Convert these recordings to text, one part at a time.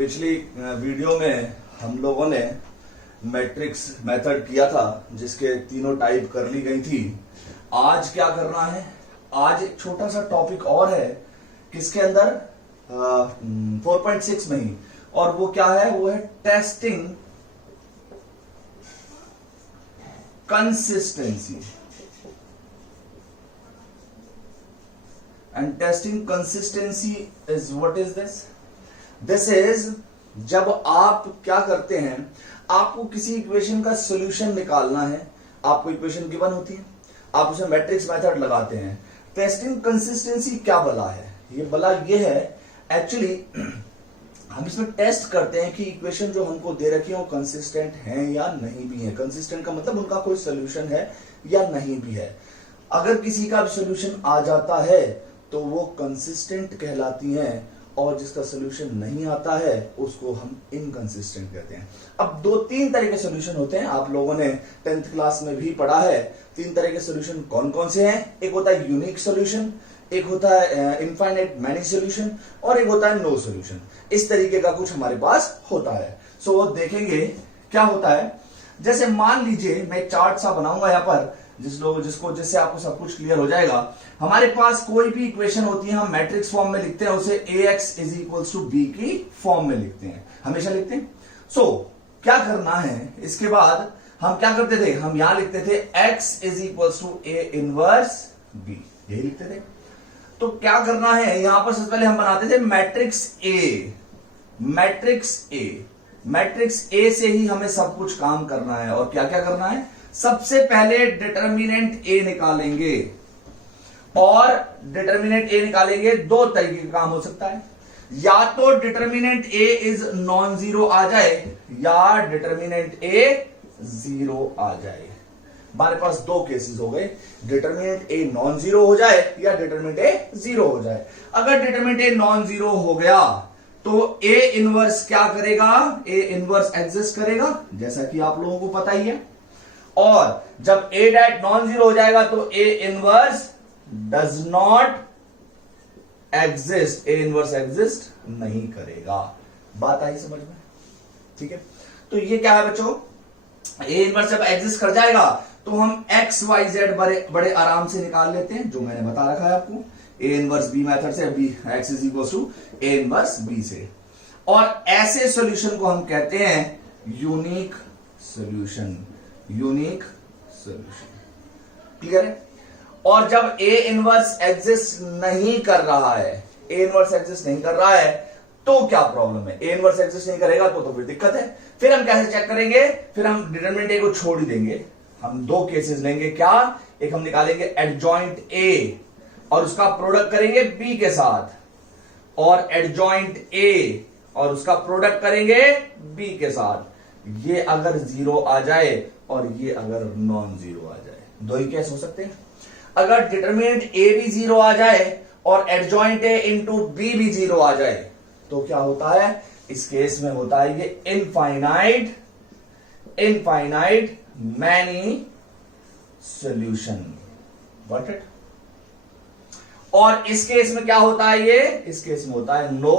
पिछली वीडियो में हम लोगों ने मैट्रिक्स मेथड किया था जिसके तीनों टाइप कर ली गई थी। आज क्या करना है, आज एक छोटा सा टॉपिक और है किसके अंदर 4.6 में ही, और वो क्या है, वो है testing consistency. And testing consistency is what is this? This is जब आप क्या करते हैं, आपको किसी इक्वेशन का सॉल्यूशन निकालना है, आपको इक्वेशन गिवन होती है, आप उसमें मैट्रिक्स मेथड लगाते हैं। टेस्टिंग कंसिस्टेंसी क्या बला है? ये बला ये है एक्चुअली हम इसमें टेस्ट करते हैं कि इक्वेशन जो हमको दे रखी है वो कंसिस्टेंट है या नहीं भी है। कंसिस्टेंट का मतलब उनका कोई सॉल्यूशन है या नहीं भी है। अगर किसी का सॉल्यूशन आ जाता है तो वो कंसिस्टेंट कहलाती हैं, और जिसका सॉल्यूशन नहीं आता है उसको हम इनकंसिस्टेंट कहते हैं। अब दो तीन तरह के सॉल्यूशन होते हैं, आप लोगों ने 10th क्लास में भी पढ़ा है। तीन तरह के सॉल्यूशन कौन कौन से हैं? एक होता है यूनिक सॉल्यूशन, एक होता है इनफाइनाइट मैनी सॉल्यूशन, और एक होता है नो सॉल्यूशन। इस तरीके का कुछ हमारे पास होता है। सो देखेंगे क्या होता है। जैसे मान लीजिए मैं एक चार्ट सा बनाऊंगा यहाँ पर, जिससे आपको सब कुछ क्लियर हो जाएगा। हमारे पास कोई भी इक्वेशन होती है, हम मैट्रिक्स फॉर्म में लिखते हैं उसे ax is equals to B की फॉर्म में लिखते हैं, हमेशा लिखते हैं। सो क्या करना है, इसके बाद हम क्या करते थे, हम यहां लिखते थे x is equals to a inverse b, यही लिखते थे। तो क्या करना है, यहां पर सबसे पहले हम बनाते थे मैट्रिक्स A। मैट्रिक्स A से ही हमें सब कुछ काम करना है। और क्या क्या करना है, सबसे पहले डिटर्मिनेंट A निकालेंगे, और डिटर्मिनेंट A निकालेंगे दो तरीके का काम हो सकता है, या तो determinant A is non zero आ जाए, या डिटर्मिनेंट A जीरो आ जाए। हमारे पास दो केसेस हो गए, डिटर्मिनेंट A नॉन जीरो हो जाए या डिटर्मिनेंट A जीरो हो जाए। अगर डिटर्मिनेंट A नॉन जीरो हो गया तो A इनवर्स क्या करेगा, A इनवर्स एग्जिस्ट करेगा, जैसा कि आप लोगों को पता ही है। और जब A डैट नॉन जीरो हो जाएगा तो A inverse does not exist, A inverse exist नहीं करेगा। बात आई समझ में? ठीक है, तो ये क्या है बच्चों, A इनवर्स जब एग्जिस्ट कर जाएगा तो हम एक्स वाई जेड बड़े आराम से निकाल लेते हैं, जो मैंने बता रखा है आपको, A इनवर्स B मेथड से, B X is equal to A inverse B से। और ऐसे सॉल्यूशन को हम कहते हैं unique solution. Unique solution clear है? और जब A इनवर्स एग्जिस्ट नहीं कर रहा है, A इनवर्स एग्जिस्ट नहीं कर रहा है तो क्या प्रॉब्लम है? A इनवर्स एग्जिस्ट नहीं करेगा तो फिर दिक्कत है। फिर हम कैसे चेक करेंगे? फिर हम डिटरमिनेंट A को छोड़ ही देंगे। हम दो केसेस लेंगे, क्या? एक हम निकालेंगे एडजॉइंट A और उसका प्रोडक्ट करेंगे B के साथ, और एडजॉइंट A और उसका प्रोडक्ट करेंगे B के साथ। ये अगर जीरो आ जाए और ये अगर नॉन जीरो आ जाए, दो ही केस हो सकते हैं। अगर डिटरमिनेंट A भी जीरो आ जाए और एडजॉइंट A इंटू B भी जीरो आ जाए तो क्या होता है? इस केस में होता है ये infinite many solution. Got it? और इस केस में क्या होता है, ये इस केस में होता है नो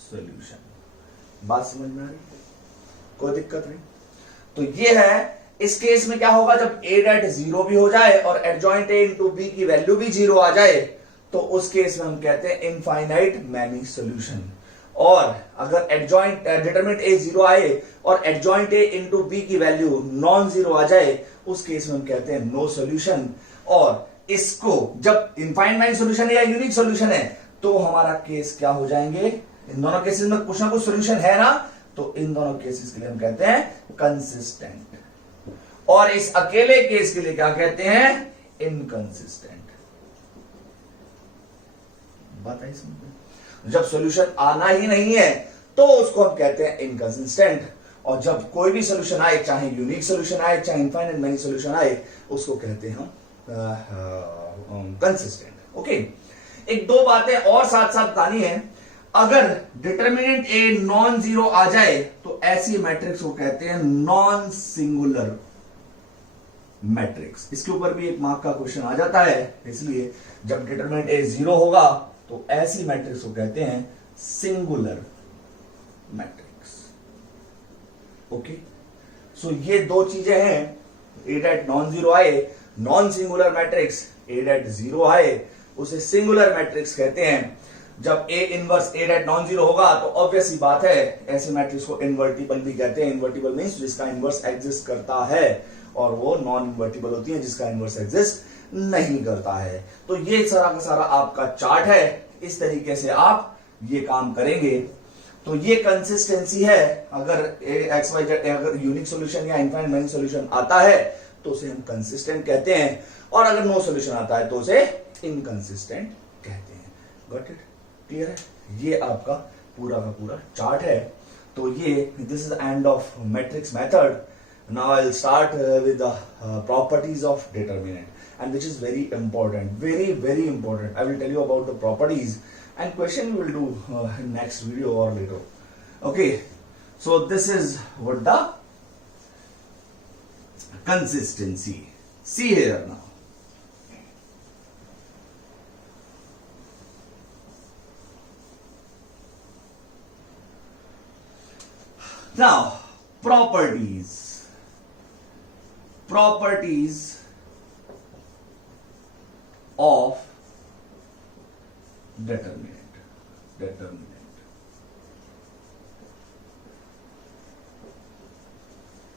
सॉल्यूशन। बात समझ में आ रही? कोई दिक्कत नहीं। तो ये है, इस केस में क्या होगा, जब A डैट जीरो भी हो जाए और एडजॉइंट A इंटू B की वैल्यू भी जीरो आ जाए तो उस केस में हम कहते हैं इनफाइनाइट मैनी सॉल्यूशन। और अगर एडजॉइंट डिटरमिनेंट A जीरो आए और एडजॉइंट A इंटू B की वैल्यू नॉन जीरो आ जाए, उस केस में हम कहते हैं नो सॉल्यूशन। और इसको जब इनफाइनाइट मैनी सॉल्यूशन है या यूनिक सॉल्यूशन है तो हमारा केस क्या हो जाएंगे, इन दोनों केसेस में कुछ ना कुछ सॉल्यूशन है ना, तो इन दोनों केसेस के लिए हम कहते हैं कंसिस्टेंट, और इस अकेले केस के लिए क्या कहते हैं, इनकंसिस्टेंट। बात आई समझ में? जब सॉल्यूशन आना ही नहीं है तो उसको हम कहते हैं इनकंसिस्टेंट, और जब कोई भी सॉल्यूशन आए, चाहे यूनिक सॉल्यूशन आए चाहे इनफाइनाइट मैनी सॉल्यूशन आए, उसको कहते हैं हम कंसिस्टेंट। ओके, एक दो बातें और साथ साथ बतानी है। अगर डिटरमिनेंट A नॉन जीरो आ जाए तो ऐसी मैट्रिक्स को कहते हैं नॉन सिंगुलर मैट्रिक्स। इसके ऊपर भी एक मार्क का क्वेश्चन आ जाता है, इसलिए जब डिटरमिनेंट A जीरो होगा तो ऐसी मैट्रिक्स को कहते हैं सिंगुलर मैट्रिक्स। ओके, सो ये दो चीजें हैं, ए डैट नॉन जीरो आए, non singular matrix, A that zero आए, उसे सिंगुलर मैट्रिक्स कहते हैं। जब A inverse A that non zero होगा तो ऑब्वियस ही बात है ऐसे मैट्रिक्स को इन्वर्टिबल भी कहते हैं। इन्वर्टिबल मींस जिसका इनवर्स एग्जिस्ट करता है, और वो नॉन इन्वर्टिबल होती है जिसका इनवर्स एग्जिस्ट नहीं करता है। तो ये सारा का सारा आपका चार्ट है, इस तरीके से आप ये काम करेंगे तो ये कंसिस्टेंसी है। अगर एक्स वाई जेड अगर यूनिक सॉल्यूशन या इनफाइनाइट मैनी सॉल्यूशन आता है तो उसे हम कंसिस्टेंट कहते हैं, और अगर नो सॉल्यूशन आता है तो उसे इनकंसिस्टेंट कहते हैं। Got it? क्लियर है? ये आपका पूरा का पूरा चार्ट है। तो ये this is end of matrix method. Now I will start with the properties of determinant, and which is very important, very important. I will tell you about the properties, and question we will do in next video or later. Okay, so this is what the consistency. See here now. Now, properties of determinant.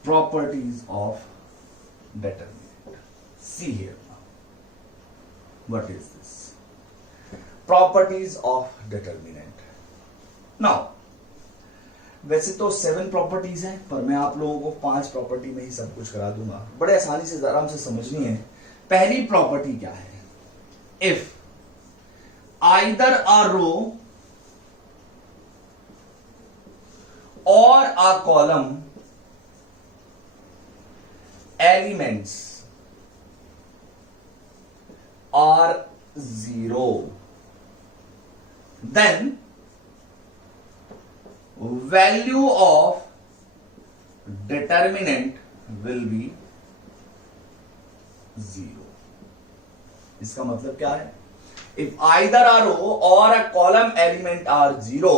Properties of determinant. See here now. What is this? Properties of determinant. Now, वैसे तो 7 properties हैं, पर मैं आप लोगों को 5 property में ही सब कुछ करा दूंगा। बड़े आसानी से आराम से समझनी है। पहली प्रॉपर्टी क्या है? If either a row or a column elements are 0, then value of determinant will be 0. इसका मतलब क्या है? If either a row or a column element are 0,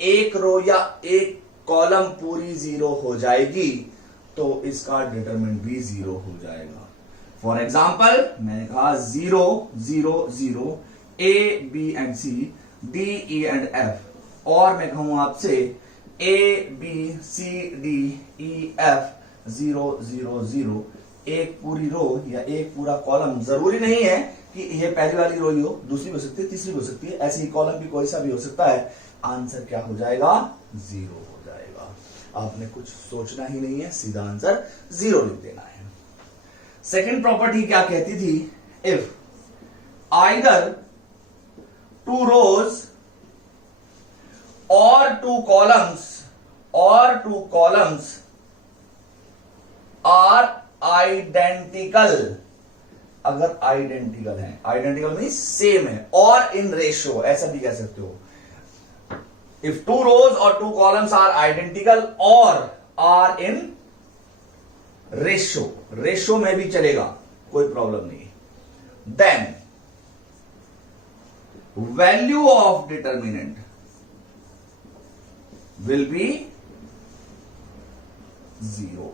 एक रो या एक कॉलम पूरी 0 हो जाएगी तो इसका डिटरमिनेंट भी 0 हो जाएगा। फॉर एग्जाम्पल मैंने कहा 0 0 0 A B and C D E and F, और मैं कहूं आपसे A B C D E F 0 0 0, एक पूरी रो या एक पूरा कॉलम। जरूरी नहीं है कि ये पहली वाली रो ही हो, दूसरी हो सकती है, तीसरी हो सकती है, ऐसे ही कॉलम भी कोई सा भी हो सकता है। आंसर क्या हो जाएगा? 0 हो जाएगा। आपने कुछ सोचना ही नहीं है, सीधा आंसर 0 लिख देना है। सेकंड प्रॉपर्टी क्या कहती थी? If either 2 rows or 2 columns are identical. अगर आइडेंटिकल है, आइडेंटिकल मीन्स सेम है, और इन रेशियो, ऐसा भी कह सकते हो। इफ 2 rows और 2 columns आर आइडेंटिकल और आर इन रेशियो, रेशियो में भी चलेगा, कोई प्रॉब्लम नहीं। Then value of determinant will be 0.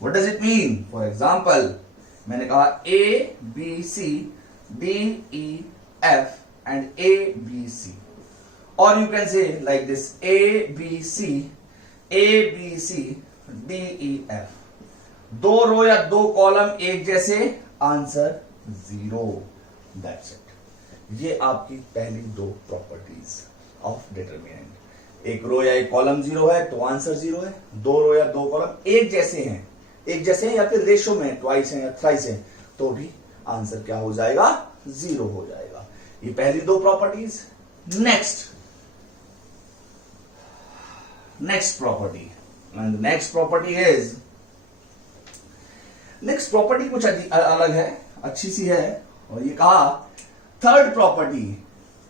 What does it mean? For example, मैंने कहा A, B, C, D, E, F and A, B, C. Or you can say like this: A, B, C, A, B, C, D, E, F. 2 रो या 2 column एक जैसे, answer 0. That's it. ये आपकी पहली 2 properties of determinant. एक रो या एक column 0 है तो आंसर 0 है। 2 रो या 2 कॉलम एक जैसे हैं या फिर रेशो में ट्वाइस है या थ्राइस है तो भी आंसर क्या हो जाएगा? 0 हो जाएगा। ये पहली 2 properties. Next property, and next property is, next property कुछ अलग है, अच्छी सी है, और ये कहा third property,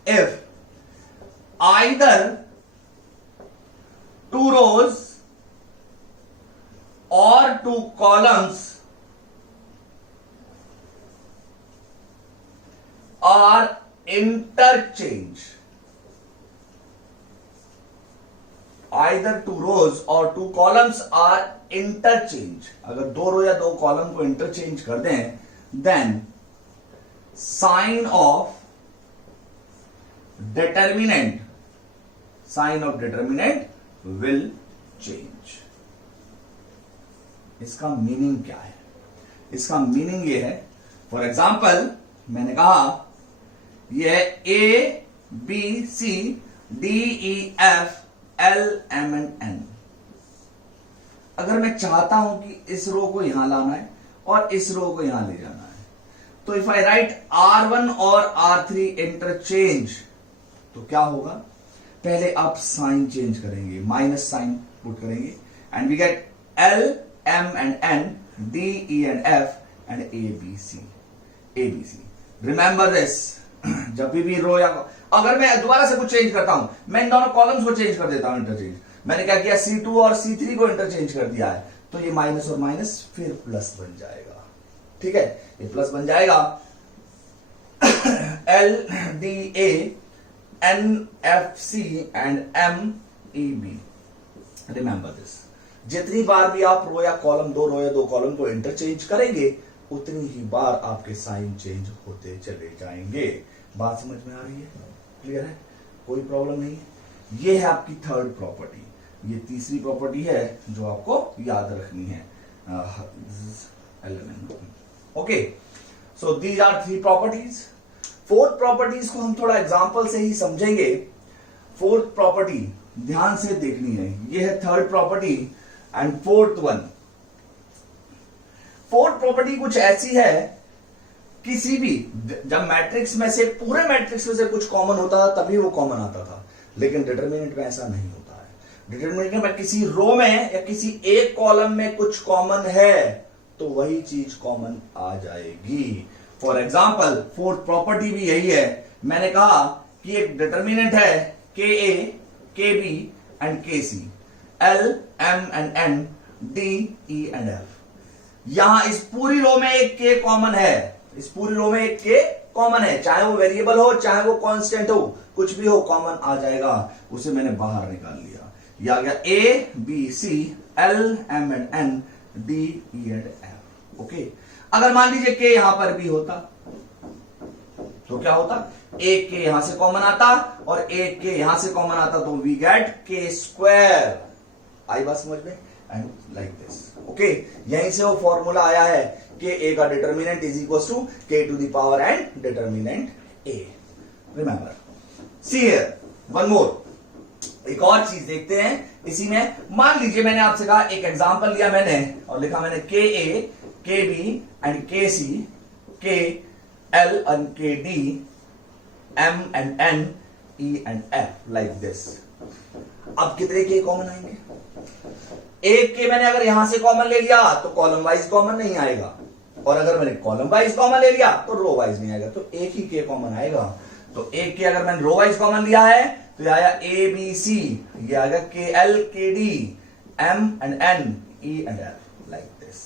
if either 2 rows or 2 columns are interchange, either two rows और टू कॉलम्स आर इंटरचेंज, अगर दो रो या दो कॉलम को इंटरचेंज कर दें, then sign of determinant will change. इसका मीनिंग क्या है? इसका मीनिंग ये है, फॉर एग्जाम्पल मैंने कहा यह A B C D E F L M N N. अगर मैं चाहता हूं कि इस रो को यहां लाना है और इस रो को यहां ले जाना है, तो इफ आई राइट R1 और R3 इंटरचेंज, तो क्या होगा? पहले आप साइन चेंज करेंगे, माइनस साइन पुट करेंगे, and we get L M and N D E and F and A B C। Remember this, जब भी रो या अगर मैं दोबारा से कुछ चेंज करता हूं, मैं इन दोनों कॉलम्स को चेंज कर देता हूं इंटरचेंज। मैंने क्या किया? C2 और C3 को इंटरचेंज कर दिया है, तो ये माइनस और माइनस फिर प्लस बन जाएगा। ठीक है, ये प्लस बन जाएगा L D A N F C and M E B। Remember this, जितनी बार भी आप रो या कॉलम, दो रो या दो कॉलम को इंटरचेंज करेंगे, उतनी ही बार आपके साइन चेंज होते चले जाएंगे। बात समझ में आ रही है? क्लियर है? कोई प्रॉब्लम नहीं है? ये है आपकी थर्ड प्रॉपर्टी। ये तीसरी प्रॉपर्टी है जो आपको याद रखनी है। Okay, so these are three properties. Fourth properties को हम थोड़ा एग्जांपल से ही समझेंगे। फोर्थ प्रॉपर्टी ध्यान से देखनी है। ये है third property and fourth one. Fourth property कुछ ऐसी है, किसी भी, जब मैट्रिक्स में से, पूरे मैट्रिक्स में से कुछ कॉमन होता था तभी वो कॉमन आता था, लेकिन डिटरमिनेंट में ऐसा नहीं होता है। डिटरमिनेंट में किसी रो में या किसी एक कॉलम में कुछ कॉमन है तो वही चीज कॉमन आ जाएगी। फॉर एग्जाम्पल फोर्थ प्रॉपर्टी भी यही है। मैंने कहा कि एक डिटरमिनेंट है के ए, के B and K C, L M and N, D E and F. यहां इस पूरी रो में एक के कॉमन है, इस पूरी रो में एक के कॉमन है, चाहे वो वेरिएबल हो चाहे वो कांस्टेंट हो, कुछ भी हो कॉमन आ जाएगा। उसे मैंने बाहर निकाल लिया। ये आ गया A B C L M and N D E and F. Okay, अगर मान लीजिए के यहां पर भी होता तो क्या होता? एक के यहां से कॉमन आता और एक के यहां से कॉमन आता, तो वी गेट के स्क्वायर। आई बात समझ में? And like this. ओके, यहीं से वो फॉर्मूला आया है कि ए का determinant is equal to K to the power and determinant A. Remember, see here one more. एक और चीज देखते हैं इसी में। मान लीजिए मैंने आपसे कहा, एक एग्जांपल लिया मैंने और लिखा मैंने के ए, के B and K C, K L and K D, M and N, E and F, like this. अब कितने के कॉमन आएंगे? एक के मैंने अगर यहां से कॉमन ले लिया तो कॉलम वाइज कॉमन नहीं आएगा, और अगर मैंने कॉलम वाइज कॉमन ले लिया तो रो वाइज नहीं आएगा, तो एक ही के कॉमन आएगा। तो एक के अगर मैंने रो वाइज कॉमन लिया है तो ये आया ए बी सी, ये आएगा K L K D, M and N, E and F, like this.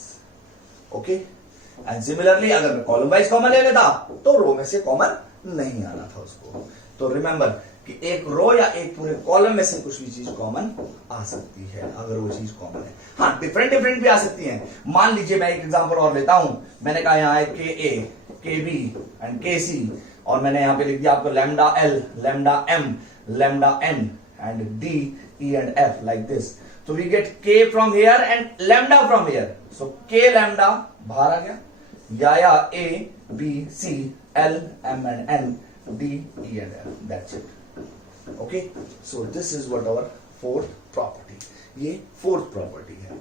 Okay, and similarly अगर मैं कॉलम वाइज कॉमन ले लेता तो रो में से कॉमन नहीं आना था उसको। तो रिमेंबर कि एक रो या एक पूरे कॉलम में से कुछ भी चीज कॉमन आ सकती है, अगर वो चीज कॉमन है। हाँ, डिफरेंट डिफरेंट भी आ सकती है। मान लीजिए मैं एक एग्जांपल और लेता हूं। मैंने कहा यहां है के ए, के बी एंड के सी, और मैंने यहां पे लिख दिया आपको lambda L, lambda M, lambda N and D E and F, like this. तो we get K from here and lambda from here. So K lambda बाहर आ गया, या A B C L M and N D E and F, that's it. Okay, so this is what our fourth property. ये fourth property है।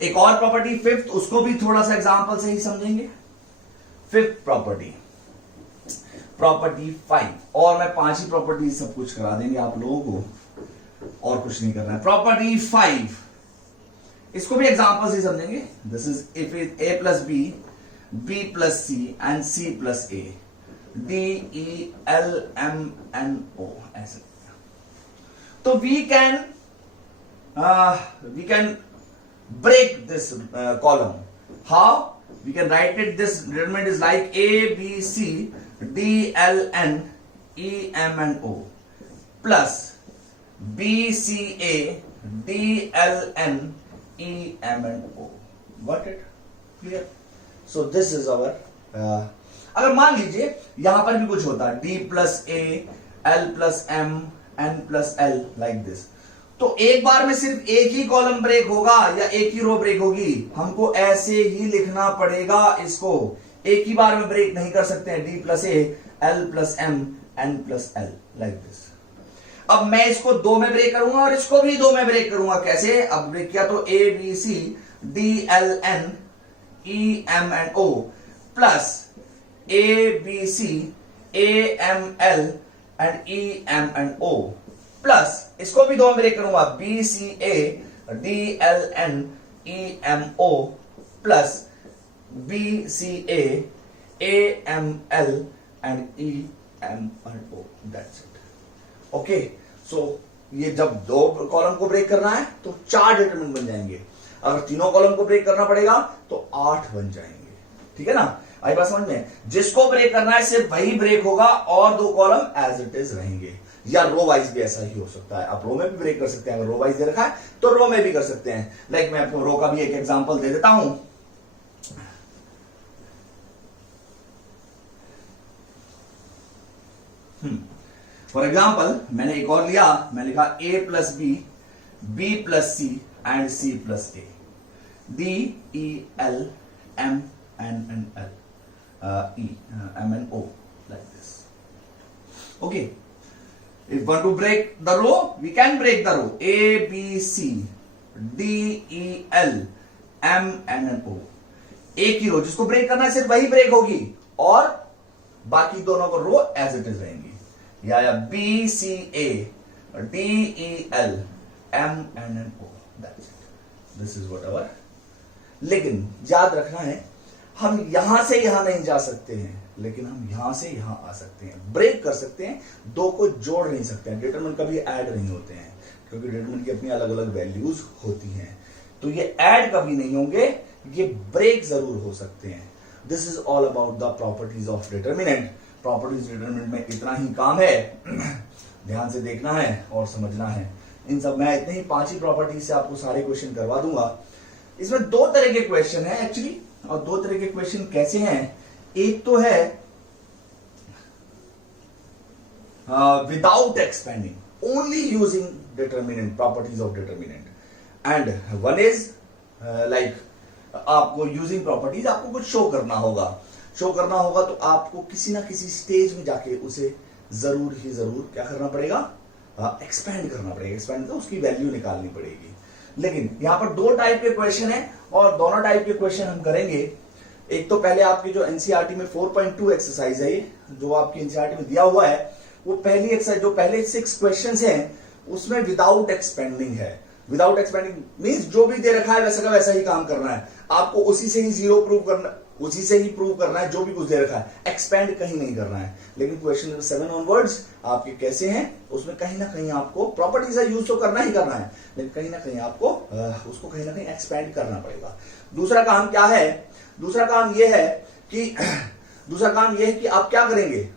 एक और property fifth, उसको भी थोड़ा सा एग्जांपल से ही समझेंगे। फिफ्थ प्रॉपर्टी, प्रॉपर्टी 5, और मैं 5 ही प्रॉपर्टी सब कुछ करा देंगे आप लोगों को, और कुछ नहीं करना है। प्रॉपर्टी 5, इसको भी एग्जांपल से समझेंगे। This is if is A plus B, B plus C and C plus A, D E L M N O, ऐसे। तो we can break this column. How? We can write it, this determinant is like A, B, C, D, L, N, E, M and O plus BCA DLN EMNO. Got it? Clear? So this is our अगर मान लीजिए यहां पर भी कुछ होता है D plus A L plus M N plus L like this, तो एक बार में सिर्फ एक ही कॉलम ब्रेक होगा या एक ही रो ब्रेक होगी? हमको ऐसे ही लिखना पड़ेगा, इसको एक ही बार में ब्रेक नहीं कर सकते हैं। D plus A L plus M N plus L like this. अब मैं इसको दो में ब्रेक करूंगा और इसको भी दो में ब्रेक करूंगा। कैसे? अब ब्रेक किया तो A B C D L N E M N O plus A B C A M L and E M N O plus इसको भी दो में ब्रेक करूंगा B C A D L N E M O plus B C A A M L and E M N O। That's it. Okay, so ये जब दो column को break करना है तो 4 डिटरमिनेंट बन जाएंगे, अगर तीनों कॉलम को ब्रेक करना पड़ेगा तो 8 बन जाएंगे। ठीक है ना? आई बात समझ में? जिसको ब्रेक करना है सिर्फ वही ब्रेक होगा और दो कॉलम एज इट इज रहेंगे। या रो वाइज भी ऐसा ही हो सकता है, आप रो में भी ब्रेक कर सकते हैं। अगर रो वाइज दे रखा है तो रो में भी कर सकते हैं। लाइक मैं आपको रो का भी एक एग्जांपल दे देता हूं। फॉर एग्जाम्पल मैंने एक और लिया, मैं लिखा A plus B B plus C and C plus A D E L M N N L E M N O like this. Okay, if want to break the row, we can break the row A B C D E L M N N O। एक ही रो जिसको break करना है सिर्फ वही break होगी और बाकी दोनों को रो एज इट इज रहेंगी। या B C A D E L M N N O। That's it. This is whatever। लेकिन याद रखना है हम यहां से यहां नहीं जा सकते हैं, लेकिन हम यहां से यहां आ सकते हैं, ब्रेक कर सकते हैं, दो को जोड़ नहीं सकते हैं। डिटरमिनेंट कभी ऐड नहीं होते हैं क्योंकि डिटरमिनेंट की अपनी अलग अलग वैल्यूज होती हैं, तो ये ऐड कभी नहीं होंगे, ये ब्रेक जरूर हो सकते हैं। This is all about the properties of determinant. Properties determinant में इतना ही काम है, ध्यान से देखना है और समझना है। इन सब मैं इतने ही 5 ही प्रॉपर्टीज से आपको सारे क्वेश्चन करवा दूंगा। इसमें 2 तरह के क्वेश्चन है एक्चुअली, और 2 तरह के क्वेश्चन कैसे हैं? एक तो है without expanding, only using determinant, properties of determinant, and one is like आपको यूजिंग प्रॉपर्टीज, आपको कुछ शो करना होगा तो आपको किसी ना किसी स्टेज में जाके उसे जरूर ही जरूर क्या करना पड़ेगा? एक्सपेंड करना पड़ेगा। एक्सपेंड तो उसकी वैल्यू निकालनी पड़ेगी। लेकिन यहां पर 2 टाइप के क्वेश्चन है और दोनों टाइप के क्वेश्चन हम करेंगे। एक तो पहले आपकी जो एनसीईआरटी में 4.2 एक्सरसाइज है, जो आपकी एनसीईआरटी में दिया हुआ है, वो पहली एक्सरसाइज जो पहले 6 क्वेश्चंस हैं उसमें विदाउट एक्सपेंडिंग है। विदाउट एक्सपेंडिंग मींस जो भी दे रखा है वैसा का वैसा ही काम करना है, आपको उसी से ही जीरो प्रूव करना, उसी से ही प्रूव करना है जो भी कुछ दे रखा है, एक्सपेंड कहीं नहीं करना है। लेकिन क्वेश्चन नंबर 7 ऑनवर्ड्स आपके कैसे हैं, उसमें कहीं ना कहीं आपको प्रॉपर्टीज का यूज तो करना ही करना है, लेकिन कहीं ना कहीं आपको उसको कहीं ना कहीं एक्सपेंड करना पड़ेगा। दूसरा काम क्या है? दूसरा काम यह है कि आप क्या करेंगे,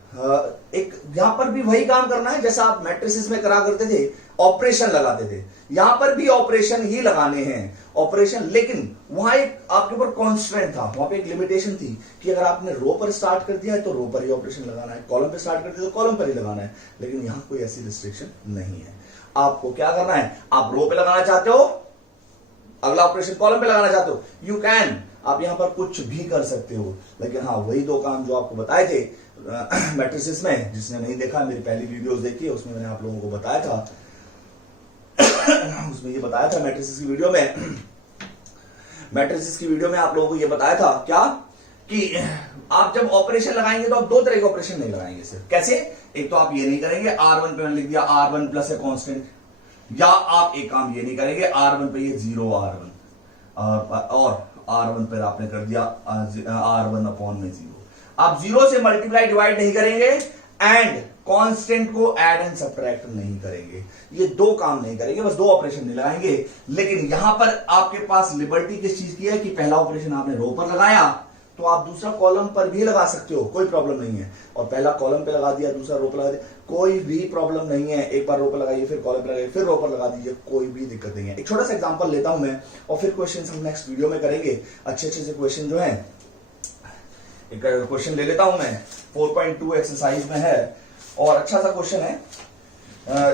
एक यहां पर भी वही काम करना है जैसा आप मैट्रिसेस में करा करते थे, ऑपरेशन लगाते थे। यहां पर भी ऑपरेशन ही लगाने हैं, ऑपरेशन। लेकिन वहां एक आपके ऊपर कॉन्स्टेंट था, वहां पे एक लिमिटेशन थी कि अगर आपने रो पर स्टार्ट कर दिया है तो रो पर ही ऑपरेशन लगाना है, कॉलम पे स्टार्ट कर दिया तो कॉलम पर ही लगाना है। लेकिन यहां कोई ऐसी रिस्ट्रिक्शन नहीं है। आपको क्या करना है, आप रो पे लगाना चाहते हो, अगला ऑपरेशन कॉलम पे लगाना चाहते हो, यू कैन, आप यहां पर कुछ भी कर सकते हो। लेकिन हाँ, वही 2 काम जो आपको बताए थे मैट्रिसेस में, जिसने नहीं देखा मेरी पहली वीडियोस देखी, उसमें मैंने आप लोगों को बताया था उसमें ये बताया था मैट्रिसेस की वीडियो में आप लोगों को ये बताया था क्या कि आप जब ऑपरेशन लगाएंगे तो आप 2 तरह के ऑपरेशन नहीं लगाएंगे सिर्फ। कैसे? एक तो आप ये नहीं करेंगे R1 पे मैंने लिख दिया R1 प्लस ए कांस्टेंट, या आप एक काम ये नहीं करेंगे R1 पे ये 0 R1 और R1 पर आपने कर दिया R1 अपॉन में 0। आप 0 से मल्टीप्लाई डिवाइड नहीं करेंगे एंड कांस्टेंट को ऐड एंड सब्ट्रैक्ट नहीं करेंगे। ये 2 काम नहीं करेंगे, बस 2 ऑपरेशन नहीं लगाएंगे। लेकिन यहां पर आपके पास लिबर्टी किस चीज की है कि पहला ऑपरेशन आपने रो पर लगाया तो आप दूसरा कॉलम पर भी लगा सकते हो, कोई प्रॉब्लम नहीं है। और पहला कॉलम पे लगा दिया, दूसरा रो पे लगा दिया, कोई भी प्रॉब्लम नहीं है। एक बार रो पे लगाइए, फिर कॉलम पे लगाइए, फिर रो पर लगा दीजिए, कोई भी दिक्कत नहीं है। एक छोटा सा एग्जांपल लेता हूं मैं और फिर क्वेश्चन हम नेक्स्ट वीडियो में करेंगे। अच्छे अच्छे से क्वेश्चन जो है, एक क्वेश्चन ले लेता हूं मैं, 4.2 एक्सरसाइज में है और अच्छा सा क्वेश्चन है।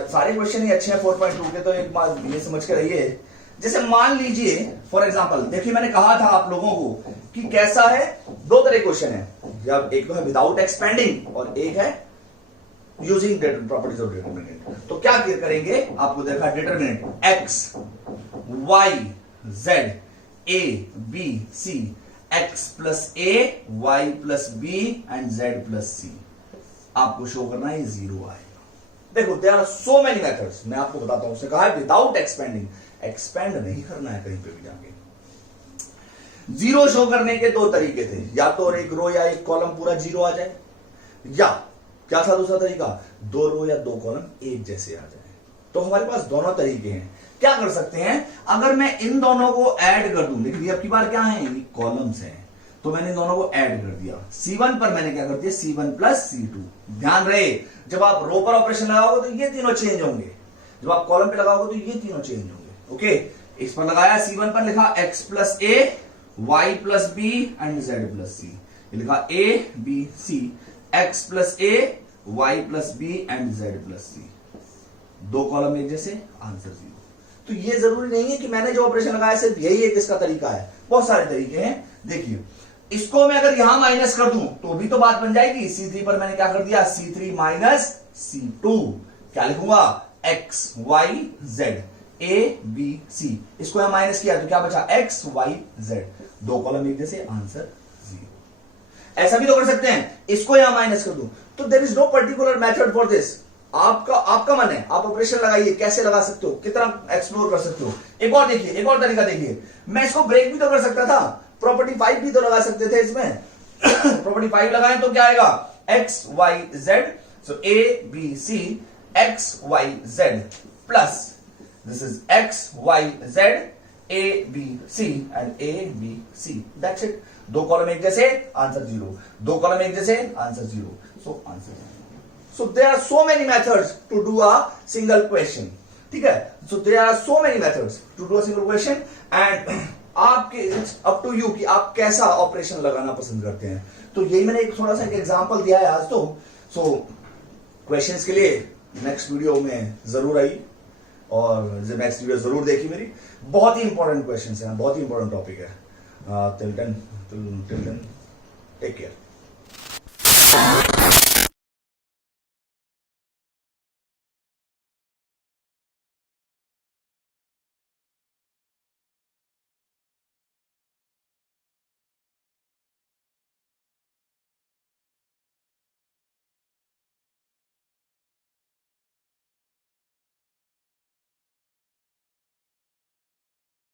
सारे क्वेश्चन ही अच्छे हैं 4.2 के, तो एक बात ये समझ के रहिए। जैसे मान लीजिए फॉर एग्जांपल, देखिए मैंने कहा था आप लोगों को कि कैसा है, दो तरह क्वेश्चन है, या एक तो है विदाउट एक्सपेंडिंग और एक है यूजिंग प्रॉपर्टीज ऑफ डिटरमिनेंट। तो क्या करेंगे, आपको देखा determinant X Y Z A B C, X plus A Y plus B and Z plus C, आपको शो करना है जीरो आएगा। देखो there are so many methods, मैं आपको बताता हूं। उसने कहा है विदाउट एक्सपेंडिंग, एक्सपेंड नहीं करना है कहीं पे भी जाके। जीरो शो करने के दो तरीके थे, या तो एक रो या एक कॉलम पूरा जीरो आ जाए, या क्या था दूसरा तरीका, दो रो या दो कॉलम एक जैसे आ जाए। तो हमारे पास दोनों तरीके हैं। क्या कर सकते हैं, अगर मैं इन दोनों को ऐड कर दूं, देखिए अब की बार क्या है, कॉलम्स हैं, तो मैंने दोनों को ऐड कर दिया। C1 पर मैंने क्या कर दिया, C1 प्लस C2। ध्यान रहे, जब आप रो पर ऑपरेशन लगाओगे तो ये तीनों चेंज होंगे, जब आप कॉलम पे लगाओगे तो ये तीनों चेंज होंगे। ओके, इस पर लगाया, C1 पर लिखा x plus A Y plus B and Z plus C, लिखा A B C, x plus A Y plus B and Z plus C, दो कॉलम एक जैसे, आंसर 0। तो ये जरूरी नहीं है कि मैंने जो ऑपरेशन लगाया सिर्फ यही एक इसका तरीका है, बहुत सारे तरीके हैं। देखिए इसको मैं अगर यहां माइनस कर दूं तो भी तो बात बन जाएगी। C3 पर मैंने क्या कर दिया, C3 माइनस C2, क्या लिखूंगा, x y z a b c, इसको यहां माइनस किया तो क्या बचा, x y z, दो कॉलम एक जैसे, आंसर 0। ऐसा भी तो कर सकते हैं, इसको यहां माइनस कर दूं, तो there is no particular method for this. आपका मन है, आप ऑपरेशन लगाइए, कैसे लगा सकते हो, कितना एक्सप्लोर कर सकते हो। एक और देखिए, एक और तरीका देखिए, मैं इसको ब्रेक भी तो कर सकता था, प्रॉपर्टी 5 भी तो लगा सकते थे इसमें। प्रॉपर्टी 5 लगाए तो क्या आएगा, X Y Z, so A B C X Y Z plus this is X Y Z A B C and A B C, that's it. दो कॉलम एक जैसे, आंसर 0, दो कॉलम एक जैसे, answer 0, so answer 0। So there are so many methods to do a single question, ठीक है। So there are so many methods to do a single question and आपके up to you कि आप कैसा operation लगाना पसंद करते हैं। तो यही मैंने एक थोड़ा सा एक एग्जांपल दिया है आज तो। सो क्वेश्चंस के लिए नेक्स्ट वीडियो में जरूर आई और नेक्स्ट वीडियो जरूर देखी मेरी, बहुत ही इंपॉर्टेंट क्वेश्चंस हैं, बहुत ही इंपॉर्टेंट टॉपिक है। Till then take care.